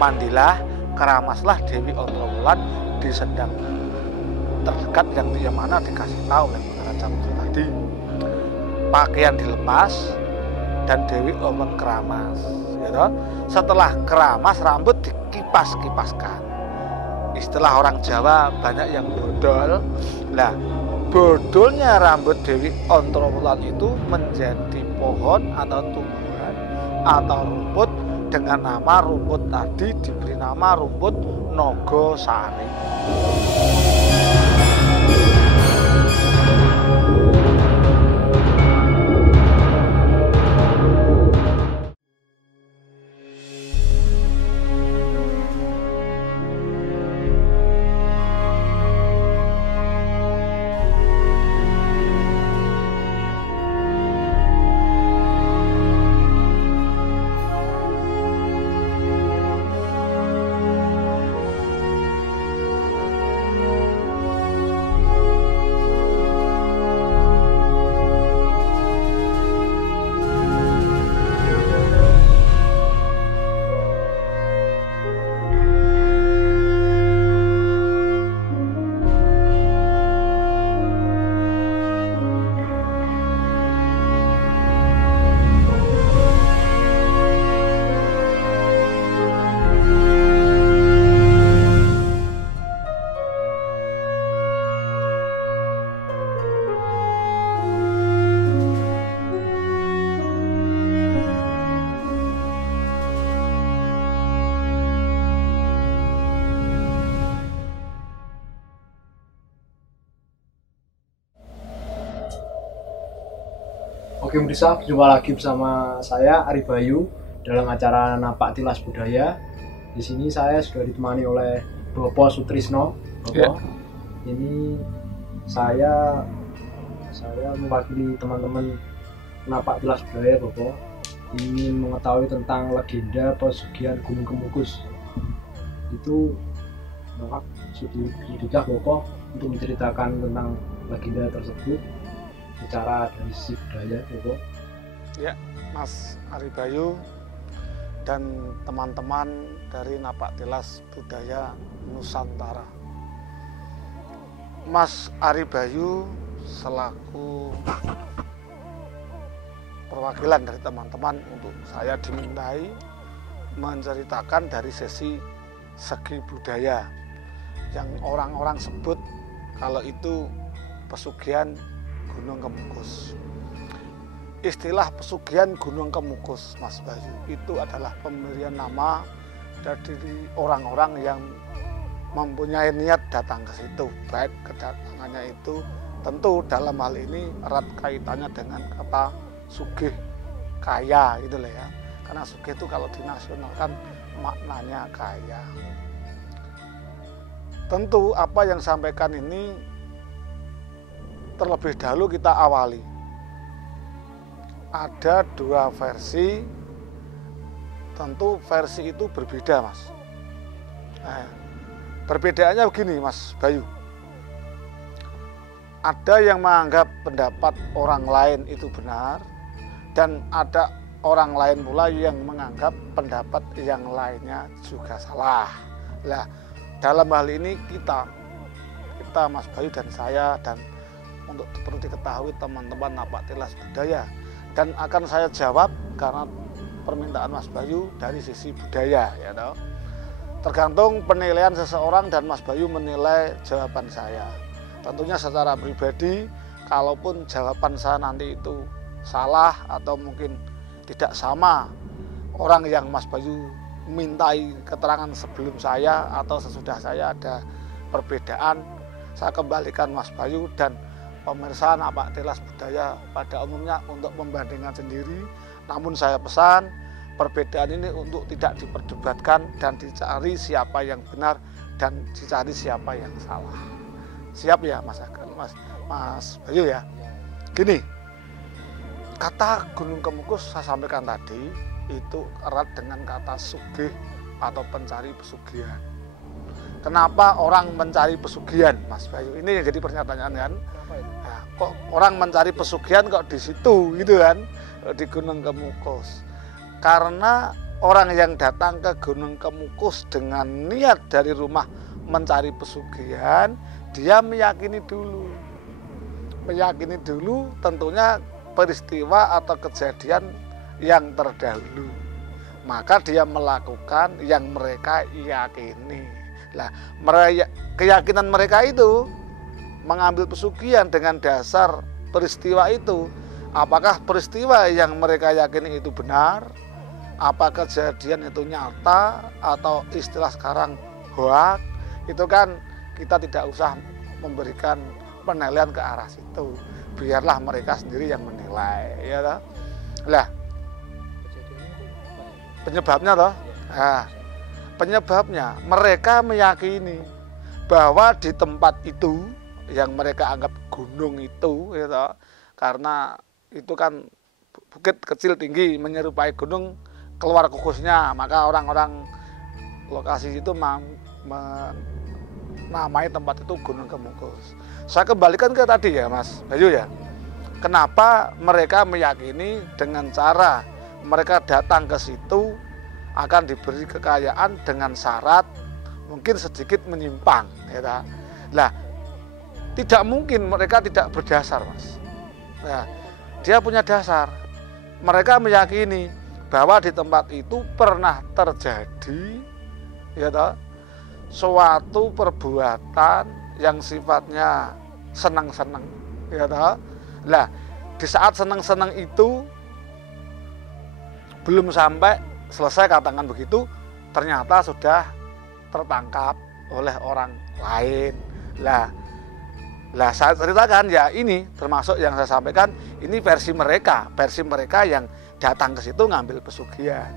mandilah, keramaslah Dewi Ontrowulan di sendang terdekat yang mana dikasih tahu oleh Pangeran Samudro tadi. Pakaian dilepas dan Dewi Ontrowulan keramas, gitu. Setelah keramas rambut dikipas-kipaskan. Istilah orang Jawa banyak yang bodol. Nah, bodolnya rambut Dewi Ontrowulan itu menjadi pohon atau tumbuhan atau rumput dengan nama rumput tadi diberi nama rumput Nogosari. Oke pemirsa, berjumpa lagi bersama saya Ari Bayu dalam acara Napak Tilas Budaya. Di sini saya sudah ditemani oleh Bopo Sutrisno. Bopo, ini saya mewakili teman-teman Napak Tilas Budaya. Bopo ingin mengetahui tentang legenda pesugihan Gunung Kemukus. Itu sudah Bopo untuk menceritakan tentang legenda tersebut secara dari sisi budaya, Bopo. Ya, Mas Ari Bayu dan teman-teman dari Napak Tilas Budaya Nusantara. Mas Ari Bayu selaku perwakilan dari teman-teman untuk saya dimintai menceritakan dari segi budaya yang orang-orang sebut kalau itu pesugihan Gunung Kemukus. Istilah pesugihan Gunung Kemukus, Mas Bayu, itu adalah pemberian nama dari orang-orang yang mempunyai niat datang ke situ. Baik kedatangannya itu tentu dalam hal ini erat kaitannya dengan kata sugih, kaya gitu lah ya. Karena sugih itu kalau dinasionalkan maknanya kaya. Tentu apa yang sampaikan ini terlebih dahulu kita awali. Ada dua versi, tentu versi itu berbeda, Mas. Nah, perbedaannya begini, Mas Bayu. Ada yang menganggap pendapat orang lain itu benar, dan ada orang lain pula yang menganggap pendapat yang lainnya juga salah. Nah, dalam hal ini kita Mas Bayu dan saya dan untuk perlu diketahui teman-teman Napak Tilas Budaya, dan akan saya jawab karena permintaan Mas Bayu dari sisi budaya, ya toh. Tergantung penilaian seseorang dan Mas Bayu menilai jawaban saya. Tentunya secara pribadi, kalaupun jawaban saya nanti itu salah atau mungkin tidak sama orang yang Mas Bayu mintai keterangan sebelum saya atau sesudah saya ada perbedaan, saya kembalikan Mas Bayu dan pemirsa Napak Tilas Budaya pada umumnya untuk membandingkan sendiri. Namun saya pesan perbedaan ini untuk tidak diperdebatkan dan dicari siapa yang benar dan dicari siapa yang salah. Siap ya Mas Bayu ya. Gini, kata Gunung Kemukus saya sampaikan tadi itu erat dengan kata sugih atau pencari pesugihan. Kenapa orang mencari pesugihan, Mas Bayu? Ini yang jadi pernyataan kan. Nah, kok orang mencari pesugihan kok di situ gitu kan, di Gunung Kemukus. Karena orang yang datang ke Gunung Kemukus dengan niat dari rumah mencari pesugihan, dia meyakini dulu tentunya peristiwa atau kejadian yang terdahulu. Maka dia melakukan yang mereka yakini. Nah, keyakinan mereka itu mengambil pesugihan dengan dasar peristiwa itu. Apakah peristiwa yang mereka yakini itu benar? Apa kejadian itu nyata atau istilah sekarang hoax? Itu kan kita tidak usah memberikan penilaian ke arah situ. Biarlah mereka sendiri yang menilai, ya toh. Lah, penyebabnya toh? Nah, penyebabnya mereka meyakini bahwa di tempat itu yang mereka anggap gunung itu, ya toh, karena itu kan bukit kecil tinggi menyerupai gunung keluar kukusnya, maka orang-orang lokasi itu menamai tempat itu Gunung Kemukus. Saya kembalikan ke tadi ya Mas Bayu ya, kenapa mereka meyakini dengan cara mereka datang ke situ akan diberi kekayaan dengan syarat mungkin sedikit menyimpang, ya. Nah, tidak mungkin mereka tidak berdasar, Mas. Nah, dia punya dasar. Mereka meyakini bahwa di tempat itu pernah terjadi, ya toh, suatu perbuatan yang sifatnya senang-senang, ya toh. Nah, di saat senang-senang itu belum sampai selesai, katakan begitu, ternyata sudah tertangkap oleh orang lain. Lah saya ceritakan ya, ini termasuk yang saya sampaikan, ini versi mereka yang datang ke situ ngambil pesugihan.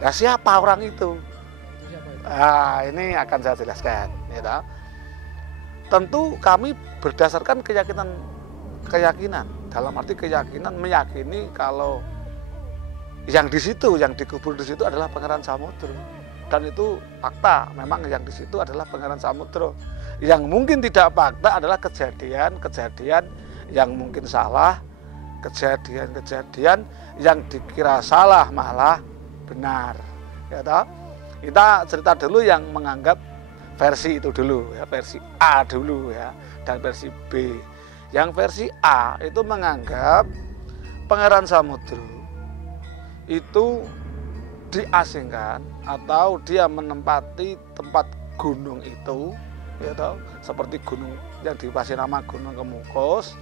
Lah siapa orang itu? Nah, ini akan saya jelaskan, ya. Tentu kami berdasarkan keyakinan, dalam arti keyakinan meyakini kalau yang di situ, yang dikubur di situ adalah Pangeran Samudro. Dan itu fakta, memang yang di situ adalah Pangeran Samudro. Yang mungkin tidak fakta adalah kejadian-kejadian yang mungkin salah, kejadian-kejadian yang dikira salah malah benar. Ya toh? Kita cerita dulu yang menganggap versi itu dulu, ya, versi A dulu ya, dan versi B. Yang versi A itu menganggap Pangeran Samudro itu diasingkan atau dia menempati tempat gunung itu, ya toh, seperti gunung yang dikasih nama Gunung Kemukus.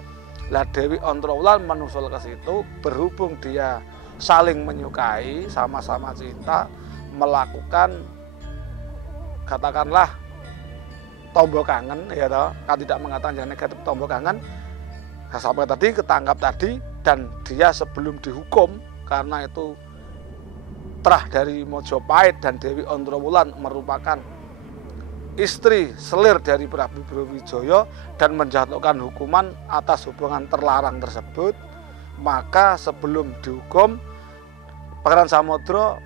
Lah Dewi Ontrowulan menusul ke situ, berhubung dia saling menyukai, sama-sama cinta, melakukan katakanlah tombol kangen, ya toh, kan tidak mengatakan yang negatif, tombol kangen. Sampai tadi ketangkap tadi, dan dia sebelum dihukum karena itu terah dari Mojopahit dan Dewi Ontrowulan merupakan istri selir dari Prabu Brawijaya dan menjatuhkan hukuman atas hubungan terlarang tersebut, maka sebelum dihukum Pangeran Samudro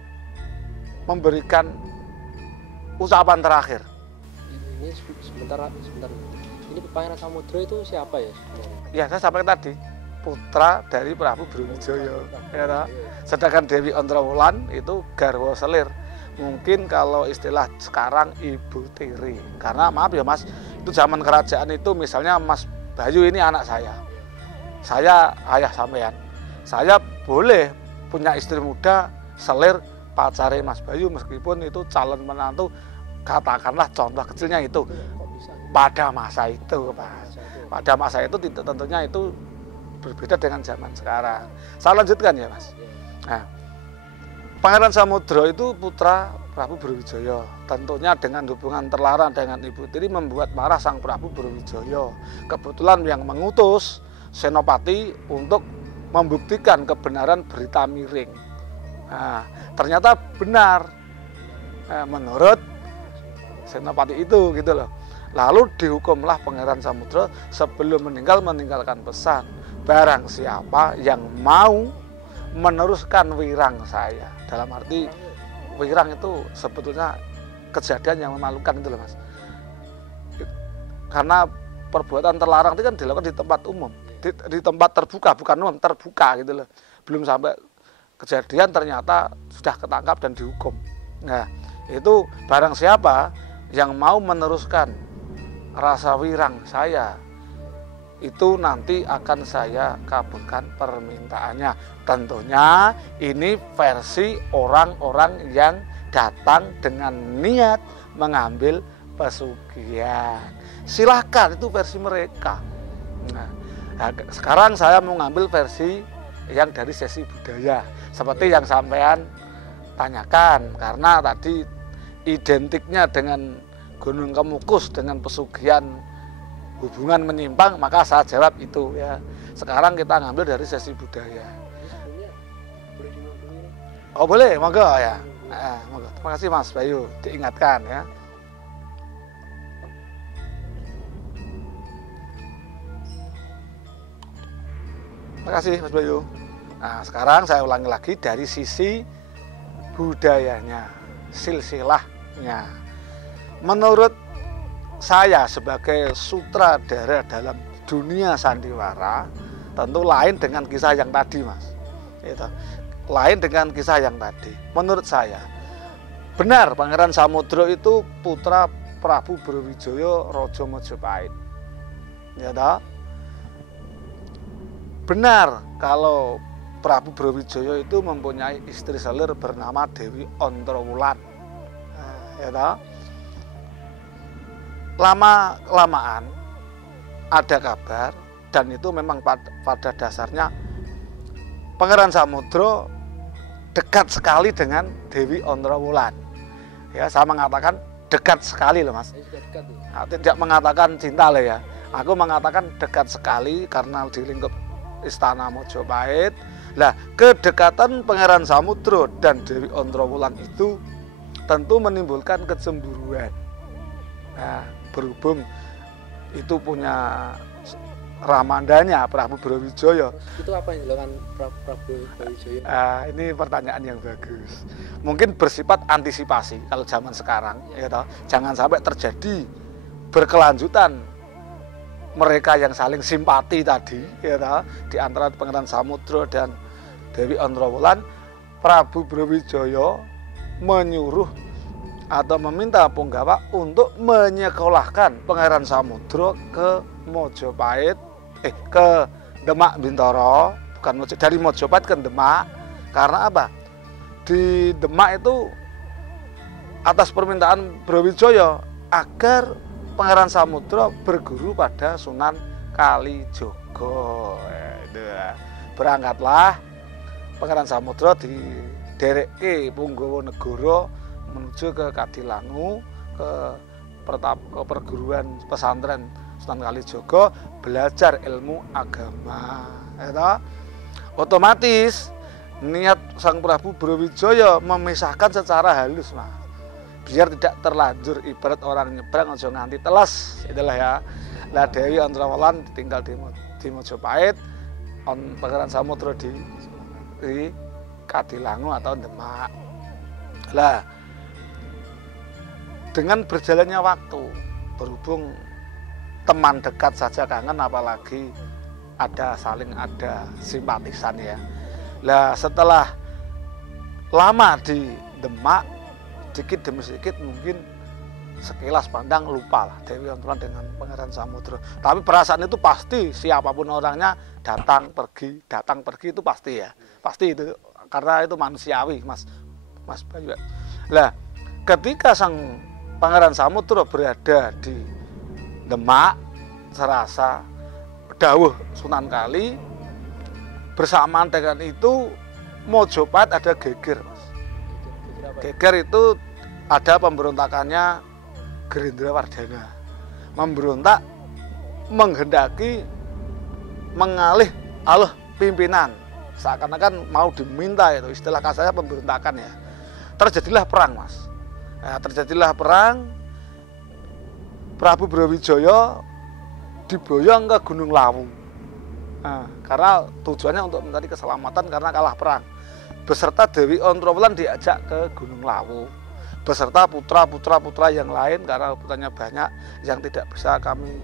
memberikan ucapan terakhir. Ini sebentar. Ini Pangeran Samudro itu siapa ya? Ya, saya sampaikan tadi, putra dari Prabu Brawijaya, ya. Sedangkan Dewi Ontrowulan itu garwa selir. Mungkin kalau istilah sekarang Ibu Tiri. Karena maaf ya Mas, itu zaman kerajaan itu misalnya Mas Bayu ini anak saya ayah sampean. Saya boleh punya istri muda selir pacare Mas Bayu meskipun itu calon menantu, katakanlah contoh kecilnya itu. Pada masa itu, Mas. Pada masa itu tentunya itu berbeda dengan zaman sekarang. Saya lanjutkan ya Mas. Nah, Pangeran Samudro itu putra Prabu Brawijaya. Tentunya dengan hubungan terlarang dengan Ibu Tiri membuat marah sang Prabu Brawijaya. Kebetulan yang mengutus Senopati untuk membuktikan kebenaran berita miring. Nah, ternyata benar menurut Senopati itu, gitu loh. Lalu dihukumlah Pangeran Samudro sebelum meninggalkan pesan, barang siapa yang mau meneruskan wirang saya. Dalam arti wirang itu sebetulnya kejadian yang memalukan itu loh Mas. Karena perbuatan terlarang itu kan dilakukan di tempat umum, di tempat terbuka, bukan umum, terbuka gitu loh. Belum sampai kejadian ternyata sudah ketangkap dan dihukum. Nah, itu barang siapa yang mau meneruskan rasa wirang saya, itu nanti akan saya kabulkan permintaannya. Tentunya ini versi orang-orang yang datang dengan niat mengambil pesugihan. Silahkan, itu versi mereka. Nah, sekarang saya mau ngambil versi yang dari sesi budaya, seperti yang sampean tanyakan, karena tadi identiknya dengan Gunung Kemukus dengan pesugihan hubungan menyimpang, maka saya jawab itu ya. Sekarang kita ngambil dari sesi budaya. Oh boleh, monggo ya. Monggo. Terima kasih Mas Bayu, diingatkan ya. Terima kasih Mas Bayu. Nah, sekarang saya ulangi lagi dari sisi budayanya, silsilahnya. Menurut saya sebagai sutradara dalam dunia sandiwara, tentu lain dengan kisah yang tadi, Mas. Itu. Lain dengan kisah yang tadi. Menurut saya, benar Pangeran Samudro itu putra Prabu Brawijaya Raja Majapahit. Ya toh? Benar kalau Prabu Brawijaya itu mempunyai istri selir bernama Dewi Ontrowulan. Ya toh? Lama-lamaan ada kabar, dan itu memang pada dasarnya Pangeran Samudro dekat sekali dengan Dewi Ontrowulan. Ya, saya mengatakan dekat sekali loh Mas. Tidak mengatakan cinta loh ya. Aku mengatakan dekat sekali karena di lingkup Istana Majapahit. Lah, kedekatan Pangeran Samudro dan Dewi Ontrowulan itu tentu menimbulkan kecemburuan. Nah, berhubung itu punya ramandanya Prabu Brawijaya. Itu apa yang dilakukan Prabu Brawijaya? Ini pertanyaan yang bagus. Mungkin bersifat antisipasi kalau zaman sekarang, ya toh. Jangan sampai terjadi berkelanjutan mereka yang saling simpati tadi, ya toh, di antara Pangeran Samudro dan Dewi Ontrowulan. Prabu Brawijaya menyuruh atau meminta Punggawa untuk menyekolahkan Pangeran Samudro ke Mojopahit, ke Demak Bintoro, bukan dari Mojopahit ke Demak. Karena apa? Di Demak itu atas permintaan Brawijaya agar Pangeran Samudro berguru pada Sunan Kalijogo. Berangkatlah Pangeran Samudro diderekke Punggawa Negara menuju ke Kadilangu, ke perguruan pesantren Sunan Kalijogo, belajar ilmu agama. Ya, otomatis niat Sang Prabu Brawijaya memisahkan secara halus, Mas, biar tidak terlanjur, ibarat orang nyebrang aja nganti telas, itulah ya. Lah Dewi Ontrowulan tinggal di Mojopahit, Pangeran Samudro di Kadilangu atau Demak. Lah, dengan berjalannya waktu, berhubung teman dekat saja kangen, apalagi saling ada simpatisan ya. Lah setelah lama di Demak, sedikit demi sedikit mungkin sekilas pandang lupa lah Dewi Ontrowulan dengan Pangeran Samudro. Tapi perasaan itu pasti, siapapun orangnya datang pergi itu pasti ya. Pasti itu, karena itu manusiawi, Mas Bayu. Lah ketika Sang Pangeran Samudro berada di Demak, serasa dawuh Sunan Kali, bersamaan dengan itu Mojopahit ada geger, Mas. Geger itu ada pemberontakannya Gerindrawardhana. Memberontak menghendaki mengalih alih pimpinan, seakan-akan mau diminta, itu istilah kasarnya pemberontakan ya. Terjadilah perang, Mas. Nah, terjadilah perang. Prabu Brawijaya diboyong ke Gunung Lawu. Nah, karena tujuannya untuk mencari keselamatan karena kalah perang. Beserta Dewi Ontrowulan diajak ke Gunung Lawu. Beserta putra-putra yang lain, karena putranya banyak yang tidak bisa kami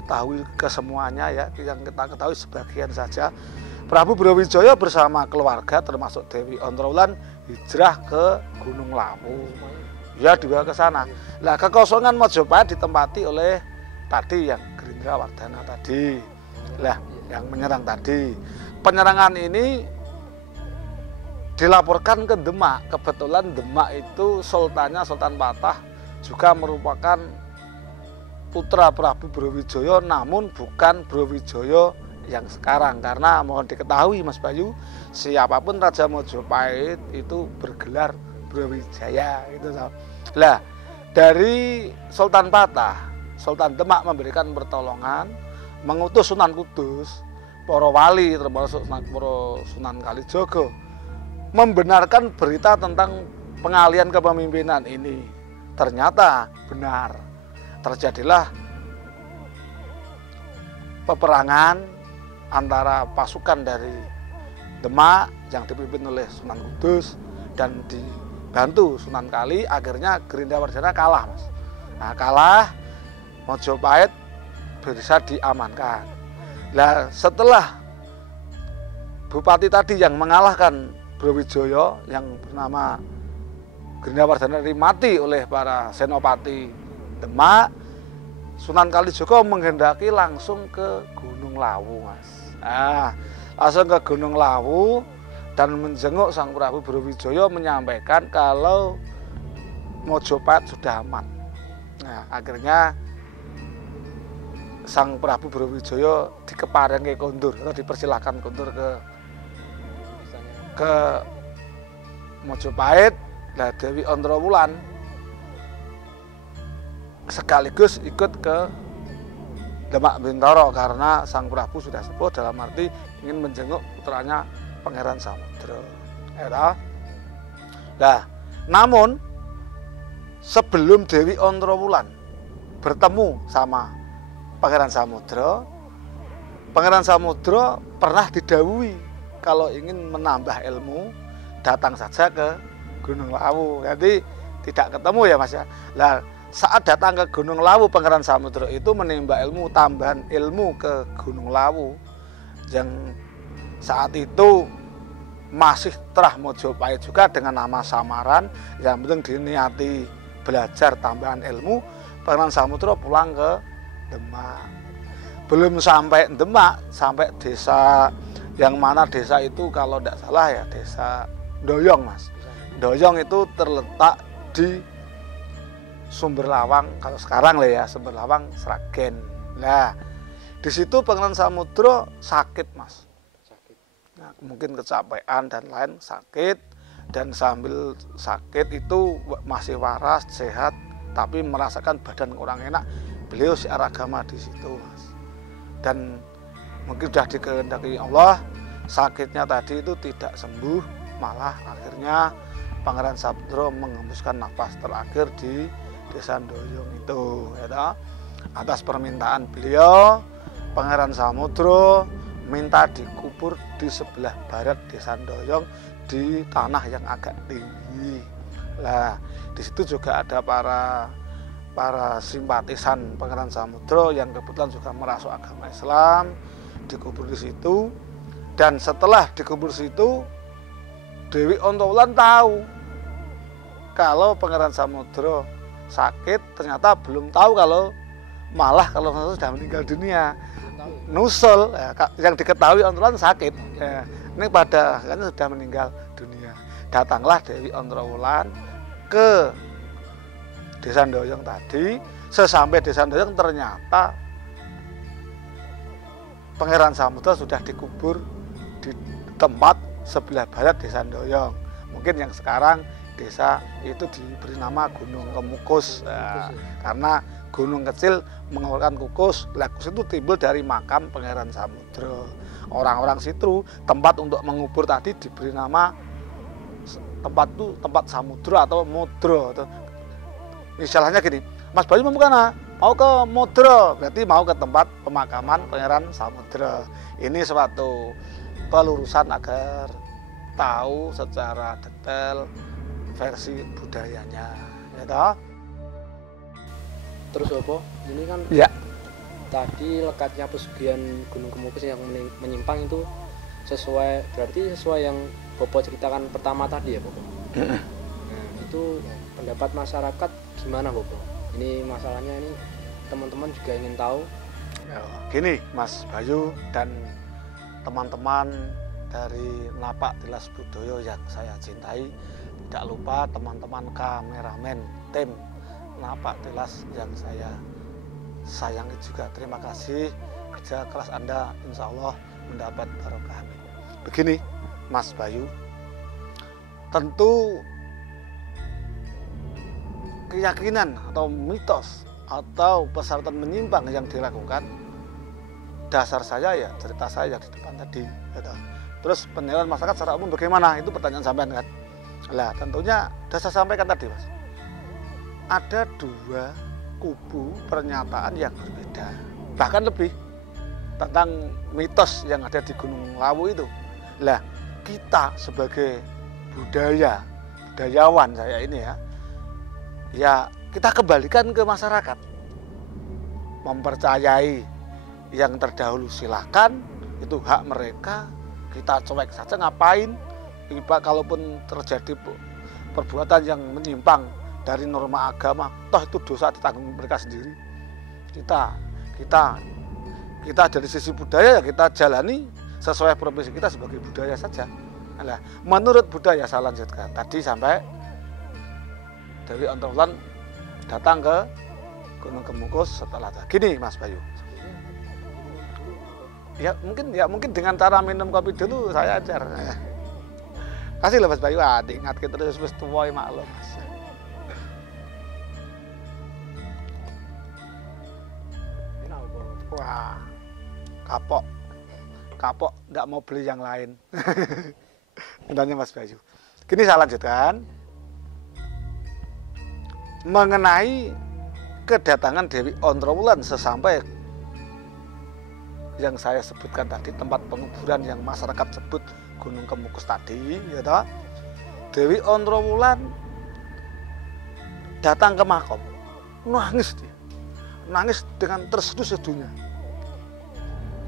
ketahui kesemuanya ya, yang kita ketahui sebagian saja. Prabu Brawijaya bersama keluarga termasuk Dewi Ontrowulan hijrah ke Gunung Lawu. Ya, dibawa ke sana. Nah, kekosongan Majapahit ditempati oleh tadi yang Gerindrawardhana tadi. Lah, yang menyerang tadi. Penyerangan ini dilaporkan ke Demak. Kebetulan Demak itu sultannya Sultan Patah juga merupakan putra Prabu Brawijaya, namun bukan Brawijaya yang sekarang. Karena mohon diketahui Mas Bayu, siapapun Raja Majapahit itu bergelar Brawijaya gitu. Lah, dari Sultan Patah, Sultan Demak memberikan pertolongan, mengutus Sunan Kudus, para wali termasuk Sunan Kalijaga, membenarkan berita tentang pengalihan kepemimpinan ini. Ternyata benar. Terjadilah peperangan antara pasukan dari Demak yang dipimpin oleh Sunan Kudus dan dibantu Sunan Kali. Akhirnya Gerindrawardhana kalah, Mas. Nah, kalah, Majapahit bisa diamankan. Nah, setelah bupati tadi yang mengalahkan Brawijaya yang bernama Gerindrawardhana mati oleh para senopati Demak, Sunan Kalijaga menghendaki langsung ke Gunung Lawu, Mas. Nah, langsung ke Gunung Lawu dan menjenguk Sang Prabu Brawijaya, menyampaikan kalau Majapahit sudah aman. Nah, akhirnya Sang Prabu Brawijaya dikeparengi kondur atau dipersilahkan kondur ke Majapahit. Nah, Dewi Ontrowulan sekaligus ikut ke Demak Bintoro karena Sang Prabu sudah sepuh, dalam arti ingin menjenguk putranya Pangeran Samudra. Nah, namun sebelum Dewi Ontrowulan bertemu sama Pangeran Samudra, Pangeran Samudra pernah didhawuhi kalau ingin menambah ilmu datang saja ke Gunung Lawu. Jadi tidak ketemu ya, Mas ya. Nah, saat datang ke Gunung Lawu, Pangeran Samudra itu menimba ilmu, tambahan ilmu ke Gunung Lawu yang saat itu masih terah Majapahit juga dengan nama samaran, yang penting diniati belajar tambahan ilmu. Pangeran Samudra pulang ke Demak. Belum sampai Demak, sampai desa yang mana desa itu kalau tidak salah ya desa Doyong, Mas. Doyong itu terletak di Sumber Lawang, kalau sekarang lah ya, Sumber Lawang, Sragen. Nah, di situ Pangeran Samudra sakit, Mas. Nah, mungkin kecapean dan lain, sakit, dan sambil sakit itu masih waras, sehat, tapi merasakan badan kurang enak. Beliau siar agama di situ, Mas. Dan mungkin sudah dikehendaki Allah, sakitnya tadi itu tidak sembuh, malah akhirnya Pangeran Samudra mengembuskan nafas terakhir di Desa Doyong itu, ya. Atas permintaan beliau, Pangeran Samudra minta dikubur di sebelah barat Desa Doyong di tanah yang agak tinggi. Nah, di situ juga ada para simpatisan Pangeran Samudra yang kebetulan juga merasuk agama Islam, dikubur di situ. Dan setelah dikubur di situ, Dewi Ontrowulan tahu kalau Pangeran Samudra sakit, ternyata belum tahu kalau sudah meninggal dunia. Nusul ya, yang diketahui Ontrowulan sakit. Ya, ini pada akhirnya sudah meninggal dunia. Datanglah Dewi Ontrowulan ke Desa Doyong tadi. Sesampai Desa Doyong ternyata Pangeran Samudra sudah dikubur di tempat sebelah barat Desa Doyong. Mungkin yang sekarang desa itu diberi nama Gunung Kemukus, karena gunung kecil mengeluarkan kukus. Kukus itu timbul dari makam Pangeran Samudra. Orang-orang situ tempat untuk mengubur tadi diberi nama tempat Samudra atau Mudra. Misalnya gini, Mas Bayu mau kemana? Mau ke Mudra, berarti mau ke tempat pemakaman Pangeran Samudra. Ini suatu pelurusan agar tahu secara detail versi budayanya, ya toh. Terus apa? Ini kan ya, tadi lekatnya pesugihan Gunung Kemukus yang menyimpang itu berarti sesuai yang Bopo ceritakan pertama tadi ya Bopo. Nah, itu pendapat masyarakat gimana Bopo? Ini masalahnya ini teman-teman juga ingin tahu. Ya, gini Mas Bayu dan teman-teman dari Napak Tilas Budaya yang saya cintai, tidak lupa teman-teman kameramen tim Napak Tilas yang saya sayangi juga. Terima kasih, kerja keras Anda insya Allah mendapat barokah. Begini Mas Bayu, tentu keyakinan atau mitos atau persyaratan menyimpang yang dilakukan, dasar saya ya cerita saya di depan tadi gitu. Terus penilaian masyarakat secara umum bagaimana, itu pertanyaan sampean kan. Lah tentunya sudah saya sampaikan tadi Mas, ada dua kubu pernyataan yang berbeda, bahkan lebih, tentang mitos yang ada di Gunung Lawu itu. Lah kita sebagai budayawan saya ini ya kita kembalikan ke masyarakat, mempercayai yang terdahulu silakan, itu hak mereka, kita cuek saja ngapain. Kalaupun terjadi perbuatan yang menyimpang dari norma agama, toh itu dosa ditanggung mereka sendiri. Kita dari sisi budaya ya kita jalani sesuai profesi kita sebagai budaya saja. Nah, menurut budaya saya lanjutkan tadi sampai Dewi Ontrowulan datang ke Gunung Kemukus setelah gini Mas Bayu. Ya mungkin dengan cara minum kopi dulu saya ajar. Kasih lah Mas Bayu, diingatkan terus wis tuwa maklum Mas. Wah, kapok nggak mau beli yang lain. Tanya Mas Bayu. Gini saya lanjutkan mengenai kedatangan Dewi Ontrowulan sesampai yang saya sebutkan tadi, tempat penguburan yang masyarakat sebut Gunung Kemukus tadi, ya toh. Dewi Ontrowulan datang ke makom, nangis dia, nangis dengan terseduh-seduhnya.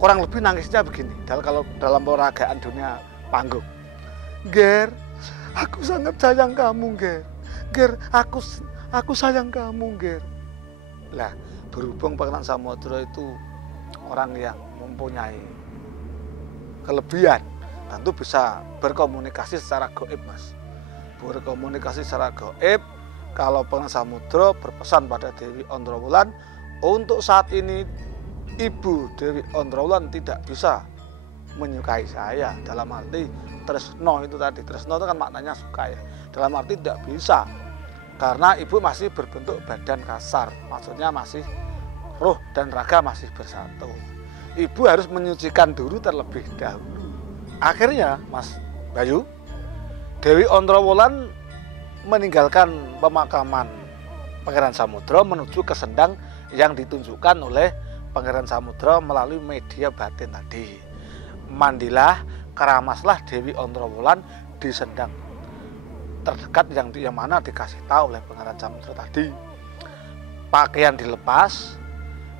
Kurang lebih nangisnya begini, kalau dalam peragaan dunia panggung, Ger, aku sangat sayang kamu, Ger, aku sayang kamu, Ger. Lah, berhubung Pangeran Samudra itu orang yang mempunyai kelebihan, tentu bisa berkomunikasi secara gaib Mas. Berkomunikasi secara gaib. Kalau Pangeran Samudra berpesan pada Dewi Ontrowulan, untuk saat ini Ibu Dewi Ontrowulan tidak bisa menyukai saya, dalam arti tresno itu tadi. Tresno itu kan maknanya suka ya. Dalam arti tidak bisa, karena ibu masih berbentuk badan kasar, maksudnya masih roh dan raga masih bersatu. Ibu harus menyucikan dulu terlebih dahulu. Akhirnya Mas Bayu, Dewi Ontrowulan meninggalkan pemakaman Pangeran Samudra menuju ke sendang yang ditunjukkan oleh Pangeran Samudra melalui media batin tadi. Mandilah, keramaslah Dewi Ontrowulan di sendang terdekat yang mana dikasih tahu oleh Pangeran Samudra tadi. Pakaian dilepas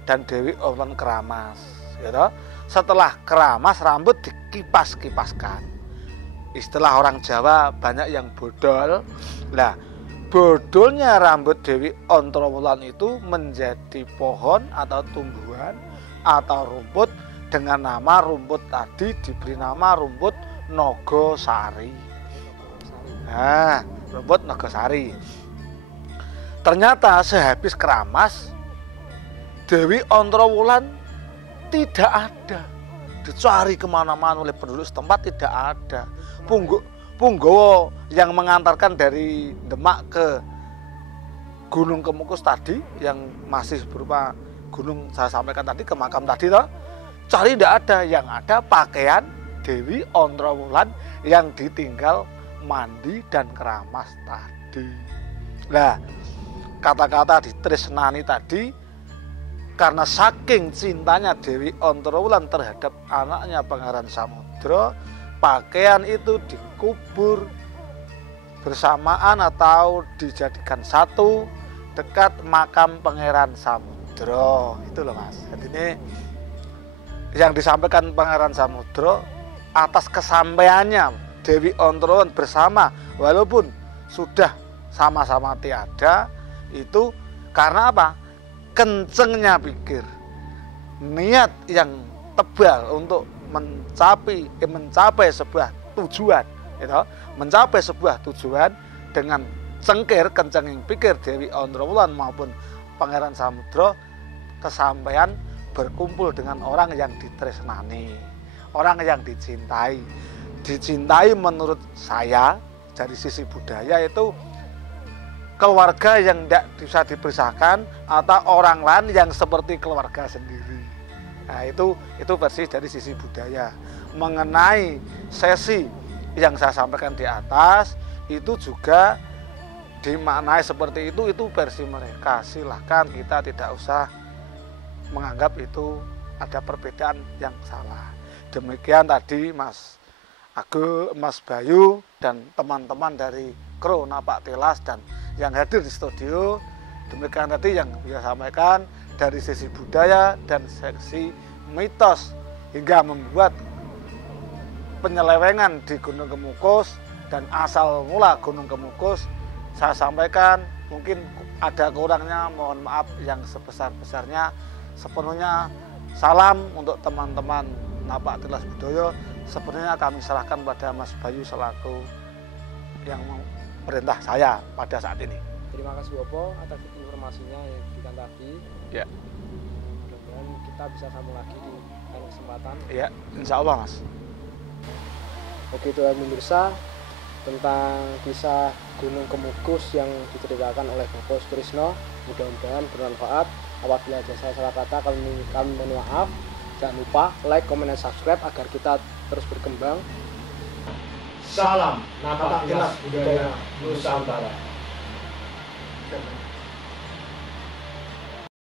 dan Dewi Ontrowulan keramas. Ya, setelah keramas, rambut dikipas-kipaskan. Istilah orang Jawa banyak yang bodol. Nah, bodolnya rambut Dewi Ontrowulan itu menjadi pohon atau tumbuhan atau rumput dengan nama rumput tadi diberi nama rumput Nogosari. Nah, rumput Nogosari. Ternyata sehabis keramas, Dewi Ontrowulan tidak ada. Dicari kemana-mana oleh penduduk setempat, tidak ada. Punggawa yang mengantarkan dari Demak ke Gunung Kemukus tadi, yang masih berupa gunung saya sampaikan tadi, ke makam tadi toh, cari tidak ada. Yang ada pakaian Dewi Ontrowulan yang ditinggal mandi dan keramas tadi. Nah, kata-kata ditresnani tadi, karena saking cintanya Dewi Ontrowulan terhadap anaknya Pangeran Samudra, pakaian itu dikubur bersamaan atau dijadikan satu dekat makam Pangeran Samudra. Itu loh Mas. Jadi ini yang disampaikan Pangeran Samudra atas kesampaiannya Dewi Ontrowulan bersama, walaupun sudah sama-sama tiada, itu karena apa? Kencengnya pikir, niat yang tebal untuk mencapai sebuah tujuan, gitu. Mencapai sebuah tujuan dengan kencenging pikir Dewi Ontrowulan maupun Pangeran Samudra, kesampaian berkumpul dengan orang yang ditresnani, orang yang dicintai. Dicintai menurut saya dari sisi budaya itu keluarga yang tidak bisa dipisahkan atau orang lain yang seperti keluarga sendiri. Nah, itu versi dari sisi budaya. Mengenai sesi yang saya sampaikan di atas itu juga dimaknai seperti itu versi mereka. Silahkan, kita tidak usah menganggap itu ada perbedaan yang salah. Demikian tadi Mas Agus, Mas Bayu dan teman-teman dari kru Napak Tilas dan yang hadir di studio. Demikian tadi yang saya sampaikan dari sisi budaya dan sisi mitos hingga membuat penyelewengan di Gunung Kemukus dan asal mula Gunung Kemukus. Saya sampaikan, mungkin ada kurangnya, mohon maaf yang sebesar-besarnya. Sepenuhnya salam untuk teman-teman Napak Tilas Budaya. Sebenarnya kami serahkan pada Mas Bayu selaku yang memerintah saya pada saat ini. Terima kasih Bopo atas informasinya yang diberikan tadi. Ya. Mudah-mudahan kita bisa sambung lagi di lain kesempatan. Ya, insya Allah Mas. Oke, itu ya pemirsa, tentang kisah Gunung Kemukus yang diceritakan oleh Bapak Sutrisno. Mudah-mudahan bermanfaat. Apabila ada salah kata, kami mohon maaf. Jangan lupa like, comment, dan subscribe agar kita terus berkembang. Salam Napak Tilas Budaya Nusantara.